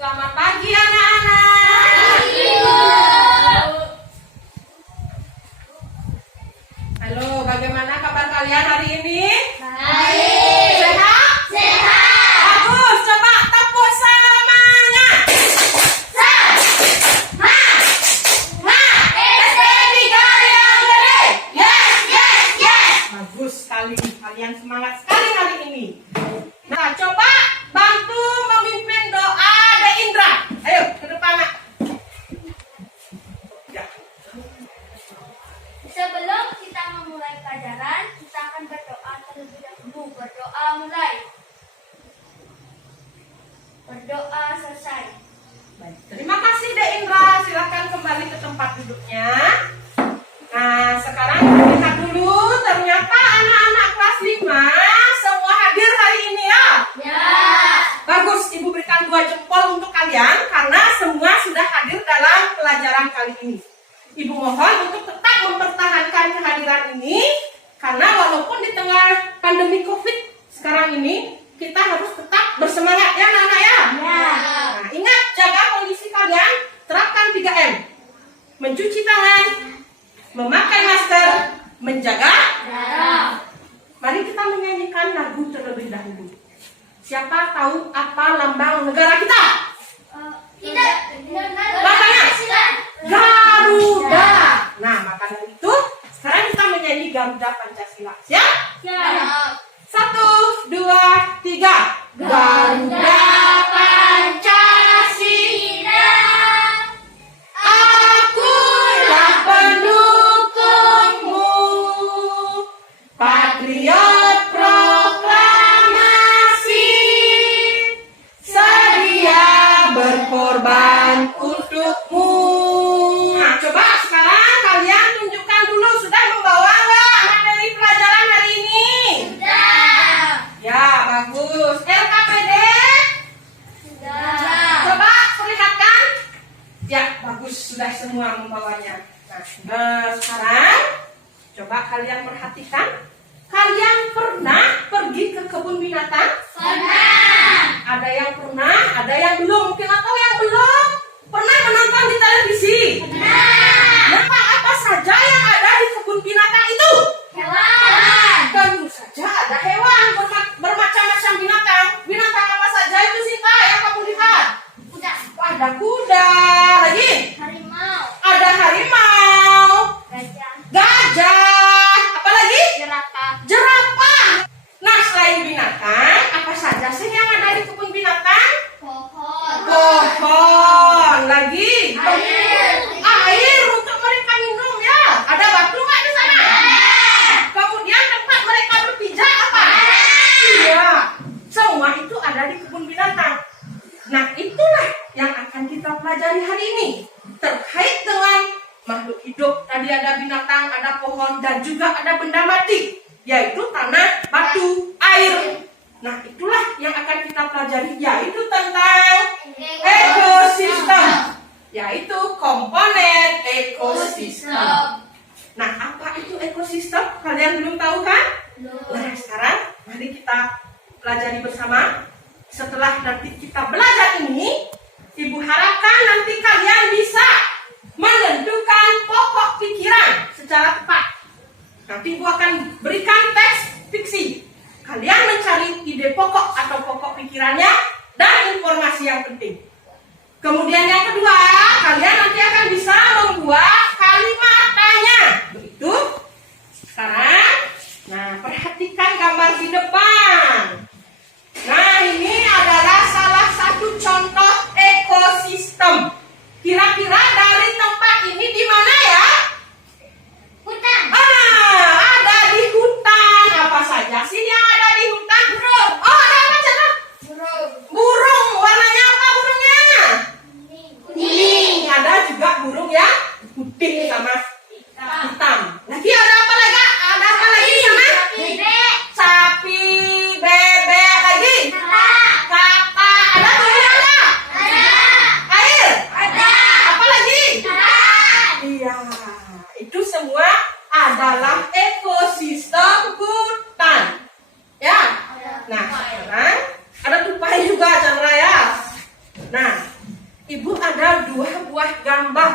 Selamat pagi anak-anak. Pagi, Bu. Halo, bagaimana kabar kalian hari ini? Baik. Sehat? Sehat. Bagus, coba tepuk semangat. Bagus sekali, kalian semangat sekali hari ini. Nah, coba bantu memimpin doa De Indra. Ayo, ke depan, Nak. Ya. Sebelum kita memulai pelajaran, kita akan berdoa terlebih dahulu. Berdoa mulai. Berdoa selesai. Baik, terima kasih De Indra. Silakan kembali ke tempat duduknya. Nah, sekarang kita lihat dulu. Ternyata anak-anak kelas 5 semua hadir hari ini ya. Ya. Bagus, Ibu berikan 2 jempol untuk kalian karena semua sudah hadir dalam pelajaran kali ini. Ibu mohon untuk tetap mempertahankan kehadiran ini karena walaupun di tengah pandemi COVID sekarang ini kita harus tetap bersemangat ya anak-anak ya. Ya. Nah, ingat jaga kondisi kalian, terapkan 3M. Mencuci tangan, memakai masker, menjaga. Darah. Mari kita menyanyikan lagu terlebih dahulu. Siapa tahu apa lambang negara kita? Tidak. Lambangnya Garuda. Nah, maka dari itu sekarang kita menyanyi Garuda Pancasila. Siap? Siap. 1, 2, 3. Garuda Pancasila, akulah pendukungmu, patriot proklamasi, sedia berkorban untukmu. Nah, coba sekarang kalian tunjukkan dulu sudah membawa nggak materi pelajaran hari ini? Sudah. Ya, bagus. LKPD, Sudah. coba perlihatkan. Ya, bagus. Sudah semua membawanya. Nah, sekarang coba kalian perhatikan. Kalian pernah pergi ke kebun binatang? Pernah. Ada yang pernah, ada yang belum. Mungkin atau yang belum pernah menonton di televisi. Pernah. Nah, apa saja yang ada di kebun binatang itu? Hewan. Tentu saja ada hewan bermacam-macam binatang. Binatang apa saja itu sih Kak yang kamu lihat? Kuda. Ada kuda, lagi Harimau. ada harimau, Gajah. gajah, apa lagi? Jerapah. Jerapah. Nah, selain binatang, apa saja sih yang ada di kebun binatang? Pohon. Pohon, lagi Air. air untuk mereka minum ya. Ada batu nggak di sana? Kemudian tempat mereka berpijak apa? Iya, semua itu ada di kebun binatang. Nah, itulah yang akan kita pelajari hari ini terkait dengan makhluk hidup. Tadi ada binatang, ada pohon, dan juga ada benda mati, yaitu tanah, batu, air. Nah, itulah yang akan kita pelajari, yaitu tentang ekosistem, yaitu komponen ekosistem. Nah, apa itu ekosistem? Kalian belum tahu kan? Nah, sekarang mari kita pelajari bersama. Setelah nanti kita belajar ini, Ibu harapkan nanti kalian bisa menentukan pokok pikiran secara tepat. Nanti Ibu akan berikan teks fiksi. Kalian mencari ide pokok atau pokok pikirannya dan informasi yang penting. Kemudian yang kedua, kalian nanti akan bisa membuat kalimat tanya. Begitu? Sekarang, nah perhatikan gambar di depan. Nah, ini adalah salah satu contoh ekosistem. Kira-kira dari tempat ini di mana ya? Hutan. Ada di hutan. Apa saja sih yang ada di hutan? Burung. Oh, ada apa saja? Burung. Burung. Warnanya apa burungnya? Kuning. Ada juga burung yang putih sama hitam. Lagi ada apa lagi? Ada apa lagi di sana? Bebek. Sapi, bebek, lagi kata. Ada burung ada? Air. Apa lagi? Iya, itu semua adalah ekosistem hutan. Ya. Nah, sekarang ada tupai juga, Chandra ya. Nah, sebuah gambar.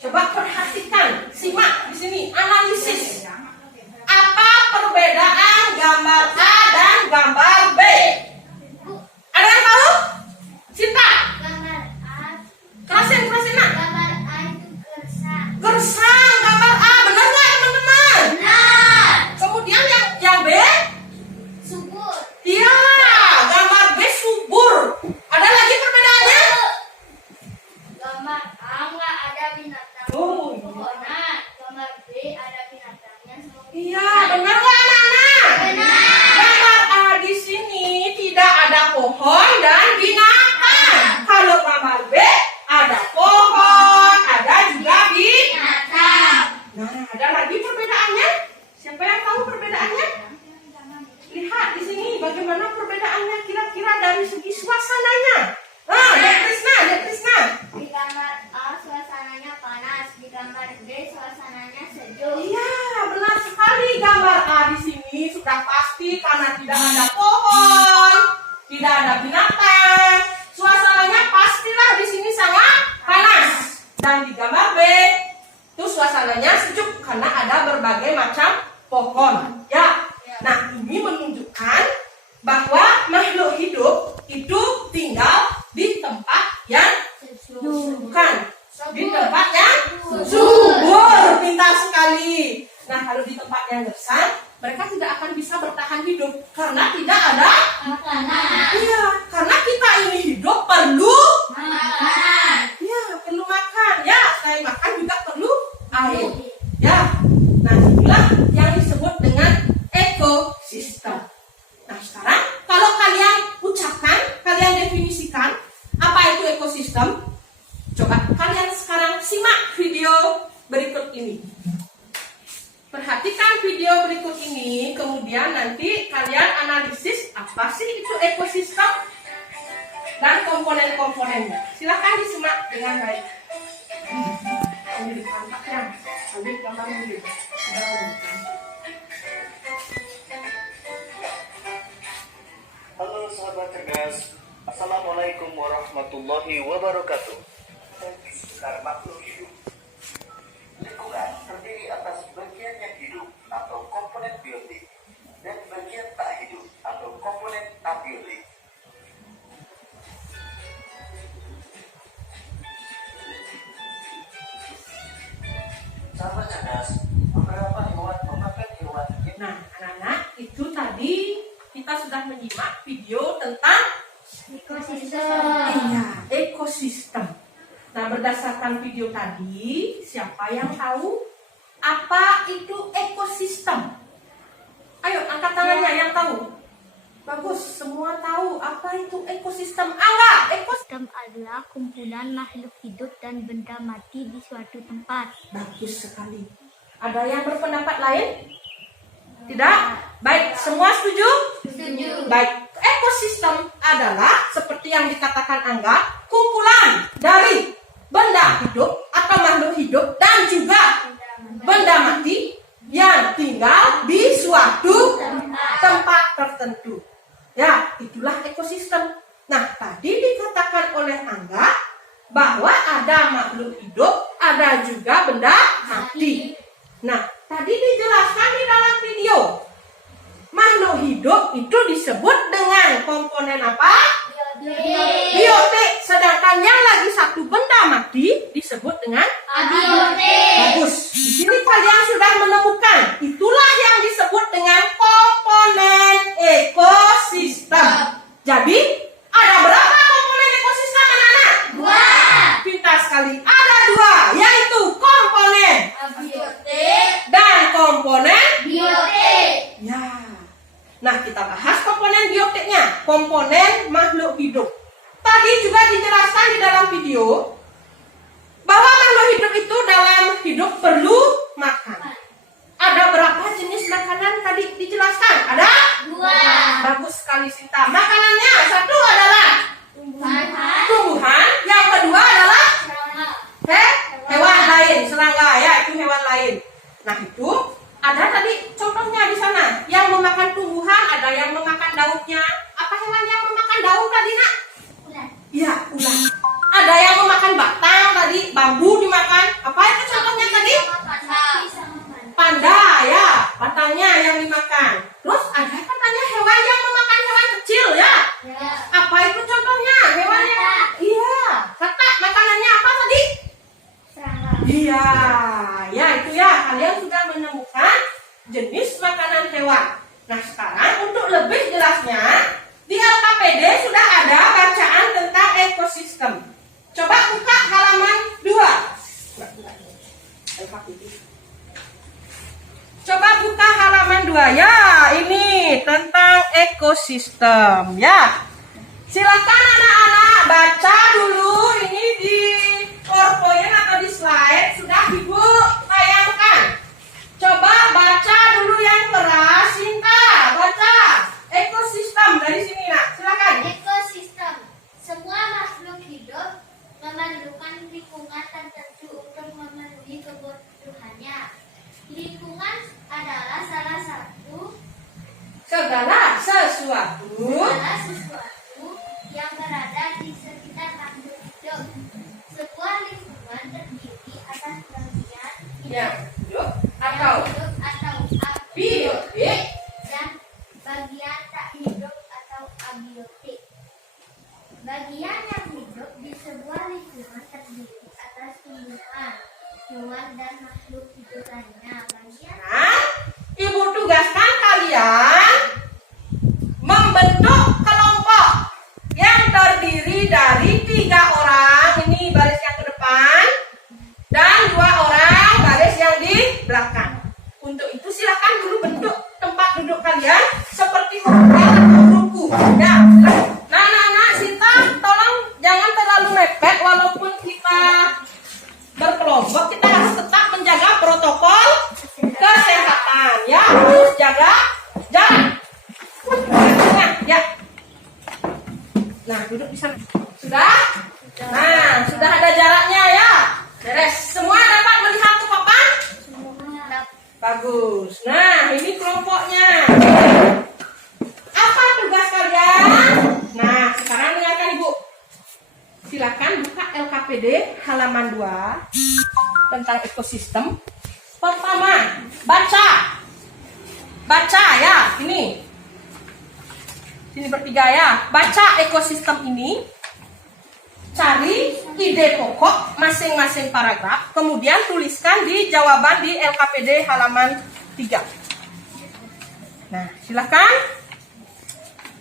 Coba perhatikan, simak di sini, analisis. Apa perbedaan gambar A dan gambar B? Ada yang tahu? Cinta? Gambar A. Kerasin nak. Gambar A itu gersang. Gersang, gambar A. Benar nggak teman-teman? Benar. Kemudian yang B? Subur. Iya, gambar B subur. Ada lagi perbedaannya? Gambar A nggak ada binatang. Oh, Pohonan. Gambar B ada binatangnya semua. Iya, benar nggak anak-anak? Benar. Gambar A di sini tidak ada pohon dan binatang. Kalau gambar B ada pohon, ada juga binatang. Nah, ada lagi perbedaannya? Siapa yang tahu perbedaannya? Lihat di sini bagaimana perbedaannya kira-kira dari segi suasananya. Ah, lihat Krisna. Di gambar A suasananya panas, di gambar B suasananya sejuk. Iya, benar sekali. Gambar A di sini sudah pasti karena tidak ada pohon, tidak ada binatang. Suasananya pastilah di sini sangat panas. Dan di gambar B itu suasananya sejuk karena ada berbagai macam pohon. Ya. Nah, ini menunjukkan bahwa makhluk hidup itu tinggal di tempat yang bukan di tempat yang subur. Pintar sekali. Nah, kalau di tempat yang gersang, mereka tidak akan bisa bertahan hidup karena tidak ada Makanan. iya, karena kita ini hidup perlu Makanan. ya, perlu makan. Ya, selain makan juga perlu air. Ya. Nah, inilah yang disebut dengan ekosistem. Nah, sekarang kalau kalian ucapkan, kalian definisikan apa itu ekosistem? Coba kalian sekarang simak video berikut ini. Perhatikan video berikut ini, kemudian nanti kalian analisis apa sih itu ekosistem dan komponen-komponennya. Silakan disimak dengan baik. Ambil kontaknya, ambil gambar dulu. Halo sahabat cerdas, Assalamualaikum warahmatullahi wabarakatuh. Sekitar makhluk hidup, lingkungan terdiri atas bagian yang hidup atau komponen biotik dan bagian tak hidup atau komponen abiotik. Sahabat cerdas, beberapa hewan memakan hewan yang Nah, anak-anak, itu tadi kita sudah menyimak video tentang Ekosistem. iya, ekosistem. Nah, berdasarkan video tadi, siapa yang tahu apa itu ekosistem? Ayo, angkat tangannya yang tahu. Bagus, semua tahu apa itu ekosistem. Angga, ekosistem. Ekosistem adalah kumpulan makhluk hidup dan benda mati di suatu tempat. Bagus sekali. Ada yang berpendapat lain? Tidak? Baik, semua setuju? Setuju. Baik, ekosistem adalah seperti yang dikatakan Angga, kumpulan dari benda hidup atau makhluk hidup dan juga benda mati yang tinggal di suatu tempat tertentu. Ya, itulah ekosistem. Nah, tadi dikatakan oleh Angga bahwa ada makhluk hidup, ada juga benda mati. Nah, tadi dijelaskan di dalam video. Makhluk hidup itu disebut dengan komponen apa? Biotik. Sedangkan yang lagi satu benda mati disebut dengan bagus. Di sini kalian sudah menemukan. Itulah yang disebut dengan komponen ekosistem. Jadi, ada berapa komponen ekosistem anak-anak? 2. Pintar sekali. Ada 2, yaitu komponen dan komponen ya. Nah, kita bahas komponen biotiknya, komponen makhluk hidup. Tadi juga dijelaskan di dalam video bahwa makhluk hidup itu dalam hidup perlu makan. Ada berapa jenis makanan tadi dijelaskan? Ada? 2. Bagus sekali Sinta. Makanannya satu adalah tumbuhan, yang kedua adalah hewan lain, serangga ya, itu hewan lain. Nah, itu ada tadi contohnya di sana, yang memakan tumbuhan, ada yang memakan daunnya. Apa hewan yang memakan daun tadi, Nak? Ular. Iya, ular. Ada yang memakan ekosistem ya. Silakan anak-anak baca dulu ini di PowerPoint atau di slide sudah Ibu tayangkan. Coba baca dulu yang keras, Sinta. Baca ekosistem dari sini nak. Silakan. Ekosistem. Semua makhluk hidup memerlukan lingkungan tertentu untuk memenuhi kebutuhannya. Lingkungan adalah segala sesuatu yang berada di sekitar makhluk hidup. Sebuah lingkungan terdiri atas bagian yang hidup atau atau abiotik dan bagian tak hidup atau abiotik. Bagian yang hidup di sebuah lingkungan terdiri atas tumbuhan, hewan dan makhluk hidup lainnya. Nah, Ibu tugaskan kalian membentuk kelompok yang terdiri dari 3 orang, ini baris yang ke depan, dan 2 orang baris yang di belakang. Untuk itu silakan dulu bentuk tempat duduk kalian seperti hotel atau ruku. Ya, nah, Sinta, tolong jangan terlalu mepet. Walaupun kita berkelompok, kita harus tetap menjaga protokol kesehatan. Ya, harus jaga jarak. Ya. Nah, duduk di sana. Sudah? Nah, sudah ada jaraknya ya. Beres. Semua dapat melihat ke papan? Bagus. Nah, ini kelompoknya. Apa tugas kalian? Nah, sekarang dengarkan Ibu. Silakan buka LKPD halaman 2 tentang ekosistem. Pertama, baca. Baca ya, ini. Sini bertiga ya. Baca ekosistem ini. Cari ide pokok masing-masing paragraf, kemudian tuliskan di jawaban di LKPD halaman 3. Nah, silakan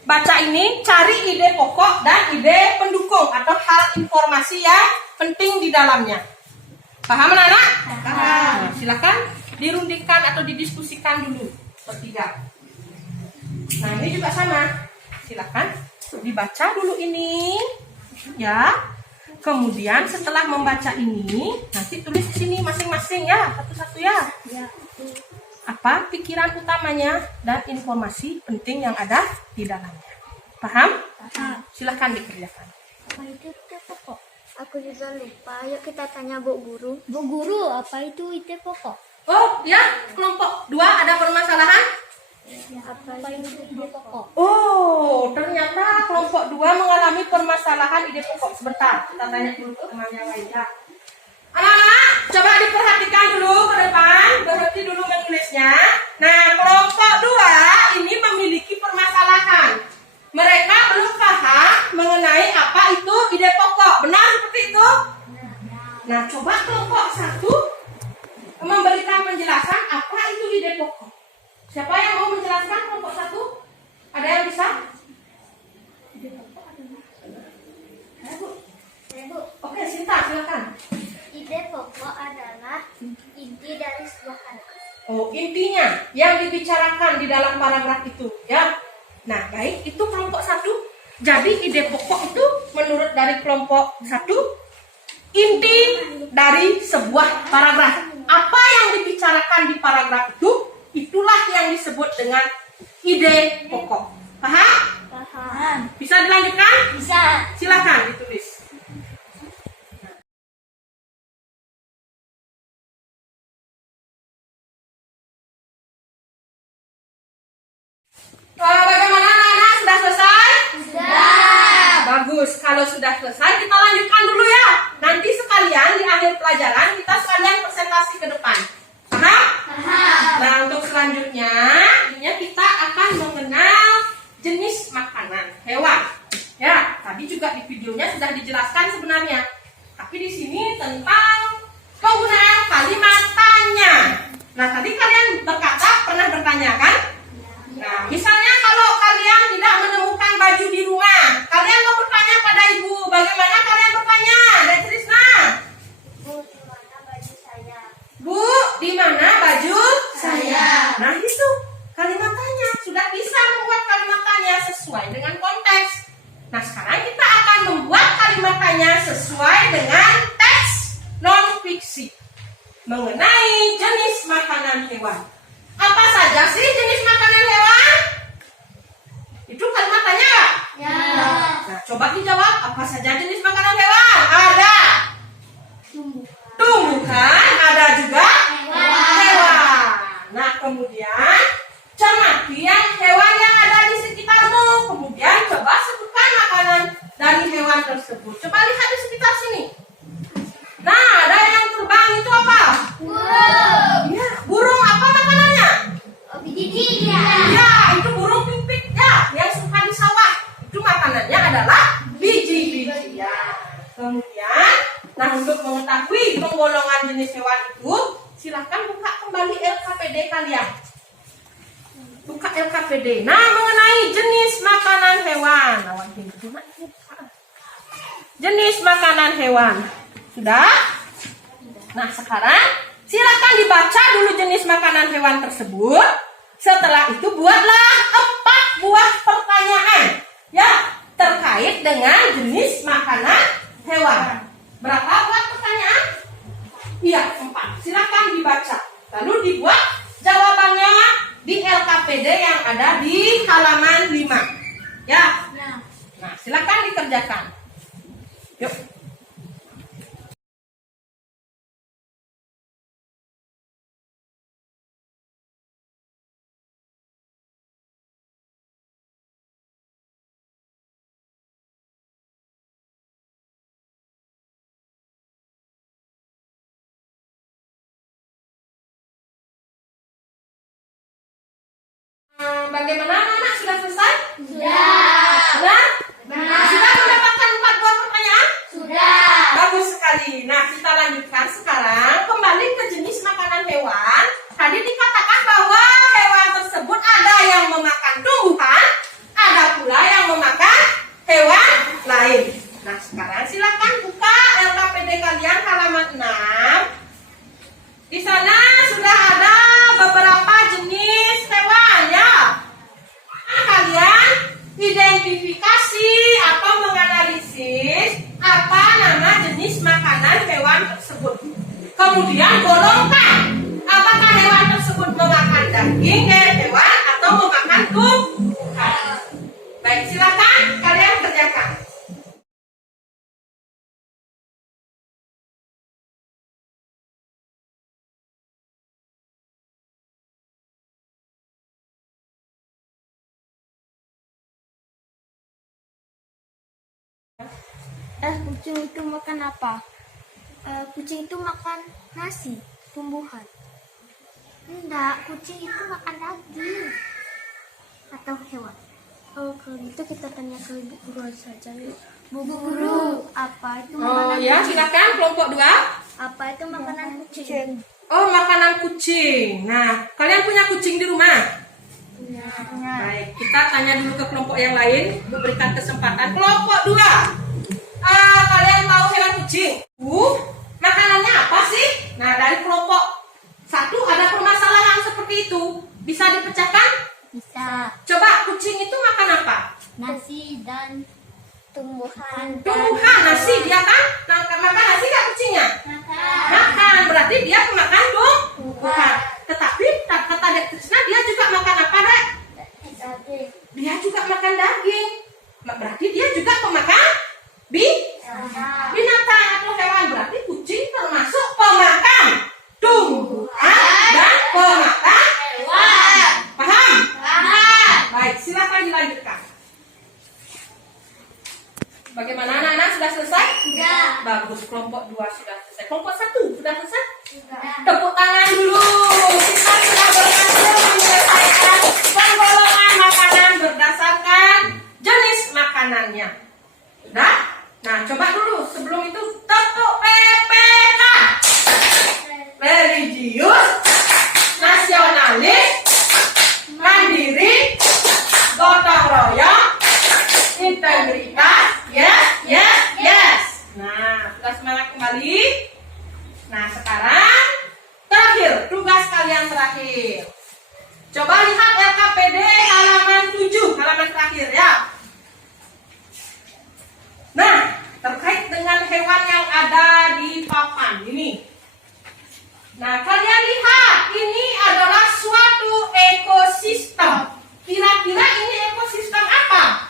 baca ini, cari ide pokok dan ide pendukung atau hal informasi yang penting di dalamnya. Paham anak-anak? Paham. Nah, silakan dirundingkan atau didiskusikan dulu bertiga. Nah, ini juga sama. Silakan dibaca dulu ini. Ya, kemudian setelah membaca ini, nanti tulis di sini masing-masing ya, satu-satu ya. Apa pikiran utamanya dan informasi penting yang ada di dalamnya. Paham? Paham. Silahkan dikerjakan. Apa itu ide pokok? Aku juga lupa. Yuk kita tanya Bu Guru. Bu Guru, apa itu ide pokok? Oh ya, kelompok 2 ada permasalahan? Apa itu ide pokok? Oh, ternyata kelompok 2 mengalami permasalahan ide pokok. Sebentar, kita tanya dulu ke teman yang lain ya. Anak-anak, coba diperhatikan dulu ke depan, berhenti dulu menulisnya. Nah, kelompok 2 ini memiliki permasalahan. Mereka belum paham mengenai apa itu ide pokok. Benar seperti itu? Nah, coba kelompok 1 memberikan penjelasan apa itu ide pokok. Siapa yang mau menjelaskan kelompok 1? Ada yang bisa? Ide pokok adalah. Ayo, Bu. Bu. Oke, Sinta, silakan. Ide pokok adalah inti dari sebuah kata. Oh, intinya yang dibicarakan di dalam paragraf itu, ya. Nah, baik, itu kelompok 1. Jadi ide pokok itu menurut dari kelompok 1 inti dari sebuah paragraf. Apa yang dibicarakan di paragraf itu, itulah yang disebut dengan ide pokok. Paham? Paham. Bisa dilanjutkan? Bisa. Silakan ditulis. Bagaimana anak-anak? Sudah selesai? Sudah. Bagus. Kalau sudah selesai, kita lanjutkan dulu ya. Nanti sekalian di akhir pelajaran kita sekalian presentasi ke depan. Paham? Paham. Nah, untuk selanjutnya, ini kita akan mengenal jenis makanan hewan. Ya, tadi juga di videonya sudah dijelaskan sebenarnya. Tapi di sini tentang penggunaan kalimat tanya. Nah, tadi kalian berkata, pernah bertanya kan? Nah, misalnya kalau kalian tidak menemukan baju di rumah, kalian mau bertanya pada ibu. Bagaimana kalian bertanya? Dari Trisna. Bu, di mana baju saya? Bu, di mana baju saya? Nah, itu kalimat tanya. Sudah bisa membuat kalimat tanya. Apa saja jenis makanan hewan? Ada tumbuhan, ada juga hewan. Nah, kemudian cermati hewan yang ada di sekitarmu. Kemudian coba sebutkan makanan dari hewan tersebut. Coba lihat di sekitar sini. Nah, ada yang terbang itu apa? Burung. Ya, burung apa makanannya? Biji-bijian. Ya, itu burung pipit ya, yang suka di sawah. Itu makanannya adalah biji-bijian. Kemudian, nah untuk mengetahui penggolongan jenis hewan itu, silahkan buka kembali LKPD kalian. Buka LKPD. Nah, mengenai jenis makanan hewan. Jenis makanan hewan. Sudah? Nah, sekarang silakan dibaca dulu jenis makanan hewan tersebut. Setelah itu buatlah 4 buah pertanyaan ya terkait dengan jenis makanan hewan. Berapa buah pertanyaan? Iya, 4. Silakan dibaca. Lalu dibuat jawabannya di LKPD yang ada di halaman 5. Ya. Nah, silakan dikerjakan. Yuk. Bagaimana anak-anak, sudah selesai? Sudah. Sudah? Sudah mendapatkan 4 buah pertanyaan? Sudah. Bagus sekali. Nah, kita lanjutkan sekarang kembali ke jenis makanan hewan. Tadi dikatakan bahwa hewan tersebut ada yang memakan tumbuhan, ada pula yang memakan hewan lain. Nah, sekarang silakan buka LKPD kalian halaman 6. Di sana sudah ada beberapa jenis hewan ya. Kalian identifikasi atau menganalisis apa nama jenis makanan hewan tersebut. Kemudian golongkan apakah hewan tersebut memakan daging hewan atau memakan tumbuhan. Baik, silakan kalian kerjakan. Kucing itu makan apa? Kucing itu makan nasi, tumbuhan. Enggak, kucing itu makan daging atau hewan. Oh, kalau gitu kita tanya ke guru saja yuk. Bu guru, apa itu makanan ya, kucing? silakan kelompok 2. Apa itu makanan kucing? Oh, makanan kucing. Nah, kalian punya kucing di rumah? Baik, kita tanya dulu ke kelompok yang lain, berikan kesempatan. Kelompok 2. Kalian tahu hewan kucing? Makanannya apa sih? Nah, dari kelompok 1 ada permasalahan seperti itu. Bisa dipecahkan? Bisa. Coba, kucing itu makan apa? Nasi dan tumbuhan. Tumbuhan, nasi dia kan? Nah, makan nasi nggak kucingnya? Makan, berarti dia pemakan tumbuhan. Tetapi kata Dek Krisna, dia juga makan apa, Dek? Dia juga makan daging. Berarti dia juga pemakan binatang atau hewan. Berarti kucing termasuk pemakan tumbuhan dan pemakan hewan. Paham? Baik, silakan dilanjutkan. Bagaimana anak-anak, sudah selesai? Sudah. Bagus, kelompok 2 sudah selesai. Kelompok 1 sudah selesai? Sudah. Tepuk tangan dulu. Kita sudah berhasil menyelesaikan penggolongan makanan berdasarkan jenis makanannya. Sudah? Nah, coba dulu sebelum itu tepuk PPK. Religius, nasionalis, mandiri, gotong royong, integritas. Yes. Nah, sudah semangat kembali. Nah, sekarang terakhir, tugas kalian terakhir. Coba lihat LKPD halaman 7, halaman terakhir ya. Nah, terkait dengan hewan yang ada di papan ini. Nah, kalian lihat, ini adalah suatu ekosistem. Kira-kira ini ekosistem apa?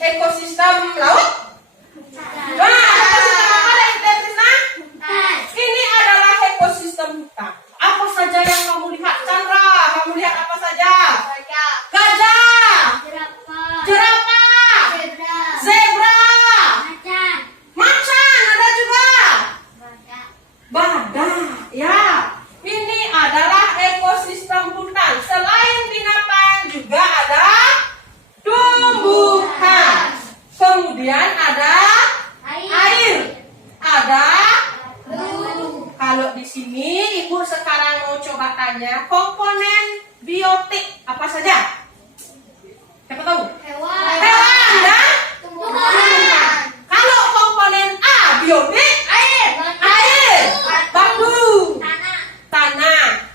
ekosistem laut. Nah, ekosistem apa yang Trisna? Ini adalah ekosistem hutan. Apa saja yang kamu lihat, Chandra? Kamu lihat apa saja? Gajah, jerapah, zebra, macan ada juga. Badak, ya. Ini adalah ekosistem hutan. Selain binatang juga ada tumbuhan. Kemudian ada air. Ada. Kalau di sini Ibu sekarang mau coba tanya komponen biotik apa saja? Siapa tahu? Hewan dan tumbuhan. Kalau komponen A biotik air, batu, tanah,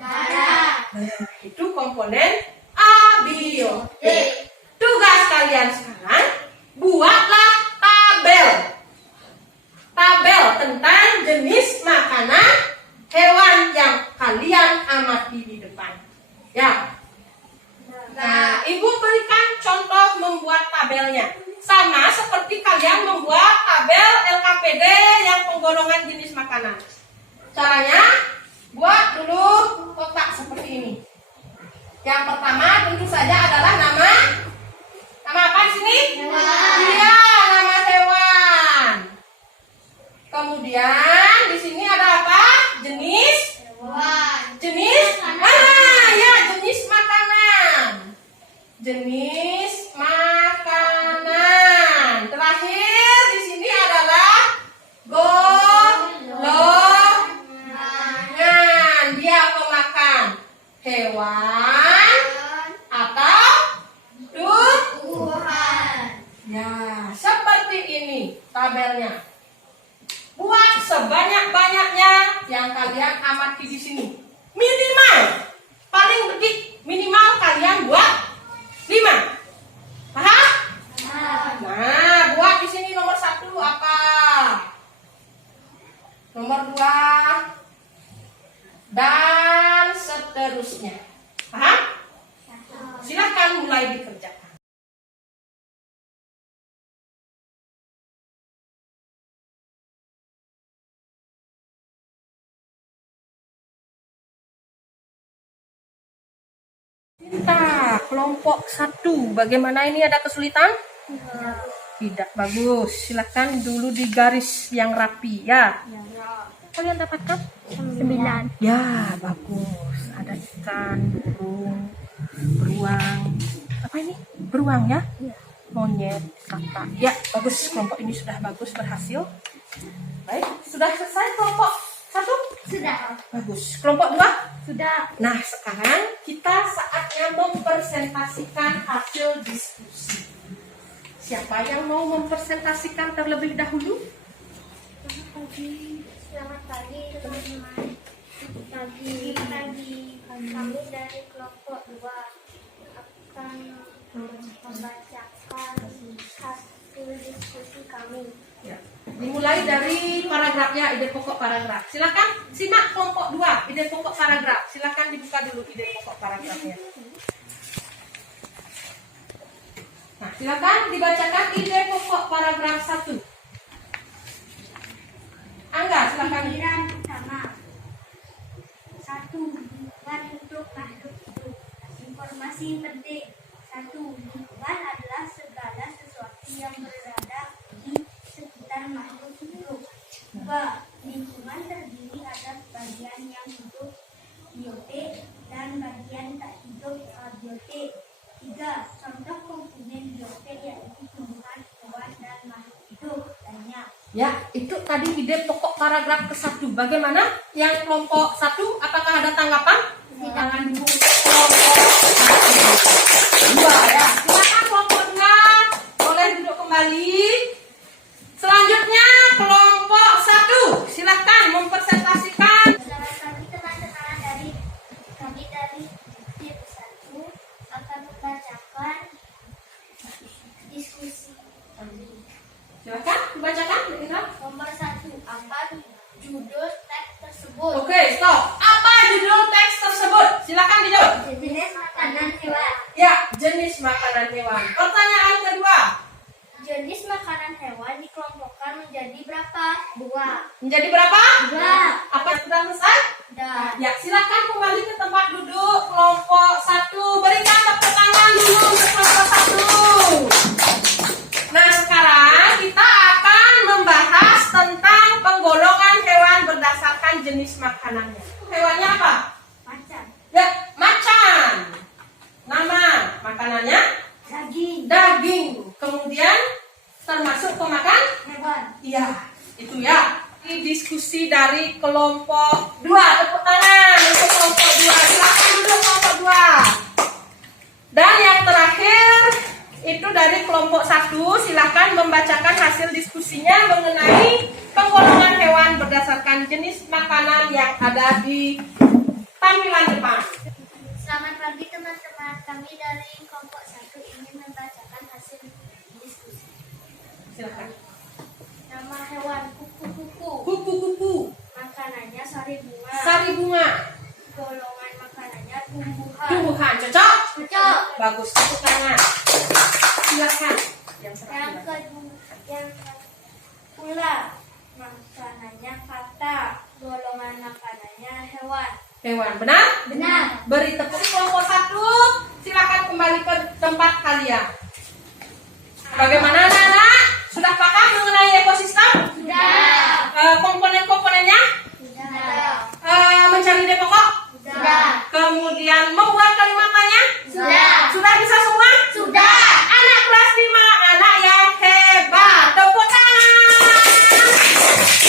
nah, itu komponen abiotik. Tugas kalian sekarang buatlah tabel tentang jenis makanan hewan yang kalian amati di depan. Ya. Nah, Ibu berikan contoh membuat tabelnya. Sama seperti kalian membuat tabel LKPD yang penggolongan jenis makanan. Caranya, buat dulu kotak seperti ini. Yang pertama tentu saja adalah nama apa di sini? Hewan. Iya, nama hewan. Kemudian di sini ada apa? Jenis ya, jenis makanan. Jenis makanan. Terakhir di sini adalah golongan. Dia pemakan hewan atau tumbuhan. Ya, seperti ini tabelnya. Buat sebanyak-banyaknya yang kalian amati di sini. Minimal, paling detik minimal kalian buat 5. Paham? Nah, buat di sini nomor 1 apa? Nomor 2 dan seterusnya. Paham? Silakan mulai dikerjakan. Cinta, kelompok 1. Bagaimana ini, ada kesulitan? Tidak, bagus. Silahkan dulu di garis yang rapi ya. Kalian dapatkan? 9. Ya, bagus. Ada ikan, burung, beruang. Apa ini? Beruang ya? Monyet, kata. Ya, bagus. Kelompok ini sudah bagus, berhasil. Baik, sudah selesai kelompok 1? Sudah. Bagus. Kelompok 2? Sudah. Nah, sekarang kita saatnya mempresentasikan hasil diskusi. Siapa yang mau mempresentasikan terlebih dahulu? Selamat pagi teman-teman. Pagi. Kami dari kelompok 2 akan membacakan hasil diskusi kami. Ya. Dimulai dari paragrafnya, ide pokok paragraf. Silakan simak kelompok 2, ide pokok paragraf. Silakan dibuka dulu ide pokok paragrafnya. Nah, silakan dibacakan ide pokok paragraf 1. Angga, silakan. Pikiran utama 1. Lingkungan untuk makhluk hidup. Informasi penting 1. Lingkungan adalah segala sesuatu yang berada di sekitar makhluk hidup. 2. Lingkungan terdiri atas bagian yang hidup biotik dan bagian tak hidup abiotik. 3. Contoh komponen biotik yaitu tumbuhan, hewan, dan makhluk hidup lainnya. Ya, itu tadi ide pokok paragraf ke-1. Bagaimana? Yang kelompok 1, apakah ada tanggapan? Tangan dulu kelompok 1. 2 ya. Silakan kelompok 2 boleh duduk kembali. Selanjutnya kelompok 1. Silakan mempresentasikan. Selamat pagi teman-teman, kami dari tim 1 akan membacakan diskusi. Silakan dibacakan. Nomor 1. Apa judul teks tersebut? Oke, stop. Apa judul teks tersebut? Silakan dijawab. Jenis makanan hewan. Ya, jenis makanan hewan. Pertanyaan kedua. makanan hewan dikelompokkan menjadi berapa? 2. Menjadi berapa? 2. Apa sudah selesai? Dan Ya, silakan kembali ke tempat duduk kelompok 1. Berikan tepuk tangan dulu untuk kelompok 1. Nah, sekarang kita akan membahas tentang penggolongan hewan berdasarkan jenis makanannya. Hewannya apa? macan, Ya, macan. Nama makanannya daging, daging. Kemudian termasuk pemakan? hewan. Iya, itu ya. Ini diskusi dari kelompok 2. Tepuk tangan untuk kelompok 2. Silakan duduk kelompok 2. Dan yang terakhir itu dari kelompok 1. Silakan membacakan hasil diskusinya mengenai penggolongan hewan berdasarkan jenis makanan yang ada di tampilan depan. Selamat pagi teman-teman, kami dari kelompok 1 ingin membacakan hasil diskusi. Silakan. Nama hewan kupu-kupu. Kupu-kupu, Makanannya sari bunga. sari bunga, Golongan makanannya tumbuhan. tumbuhan. Cocok? Cocok. Bagus, tepuk tangan. Silakan. Yang Yang terakhir. kedua, yang ular. Makanannya kata. Golongan makanannya hewan. Hewan, benar? Benar. Beri tepuk kelompok 1. Silakan kembali ke tempat kalian. Bagaimana anak-anak? Sudah paham mengenai ekosistem? Sudah. Komponen-komponennya? Sudah. Mencari ide pokok? Sudah. Kemudian membuat kalimatnya? Sudah. Sudah bisa semua? Sudah. Anak kelas 5, anak yang hebat. Tepuk tangan.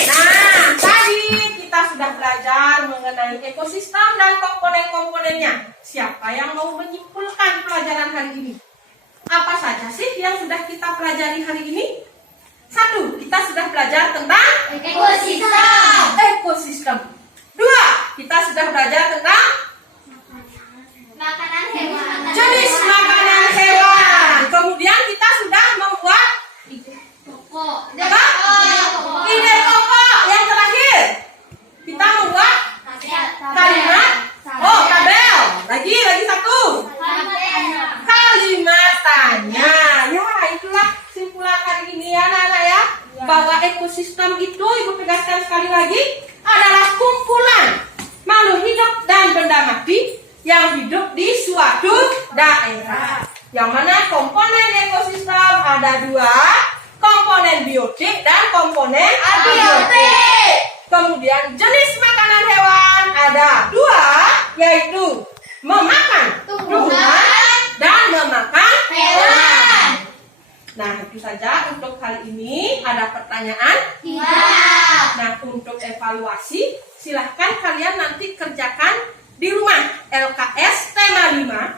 Nah, tadi kita sudah belajar mengenai ekosistem dan komponen-komponennya. Siapa yang mau menyimpulkan pelajaran hari ini? Apa saja sih yang sudah kita pelajari hari ini? 1. Kita sudah belajar tentang Ekosistem. ekosistem. 2. Kita sudah belajar tentang Makanan hewan. jenis makanan hewan. Kemudian kita sudah membuat Pokok. apa? Ide pokok. Yang terakhir, kita membuat kalimat. Oh, tabel. Lagi satu. Kalimat tanya. Ya, itulah simpulan hari ini ya anak-anak ya. Bahwa ekosistem itu, Ibu tegaskan sekali lagi, adalah kumpulan makhluk hidup dan benda mati yang hidup di suatu daerah. Yang mana komponen ekosistem ada 2, komponen biotik dan komponen abiotik. Kemudian jenis makanan hewan ada 2, yaitu memakan tumbuhan dan memakan hewan. Nah, itu saja untuk kali ini. Ada pertanyaan? Tidak. Nah, untuk evaluasi, silahkan kalian nanti kerjakan di rumah. LKS tema 5,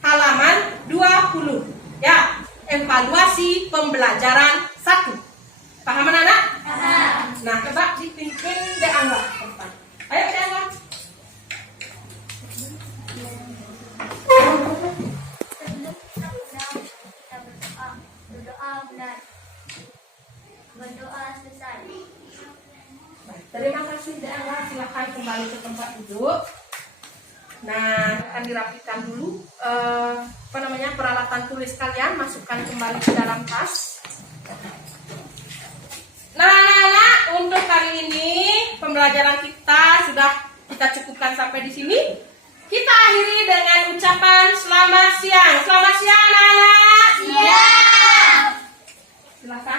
halaman 20. Ya, evaluasi pembelajaran 1. Paham anak-anak? Paham. Nah, coba dipimpin Deangga. Ayo Deangga. Sebelum kita berdoa benar. Berdoa selesai. Baik, terima kasih Deangga. Silahkan kembali ke tempat duduk. Nah, akan dirapikan dulu peralatan tulis kalian, masukkan kembali ke dalam tas. Nah, anak-anak, untuk kali ini pembelajaran kita sudah kita cukupkan sampai di sini. Kita akhiri dengan ucapan selamat siang. Selamat siang anak-anak. Siap. Silakan.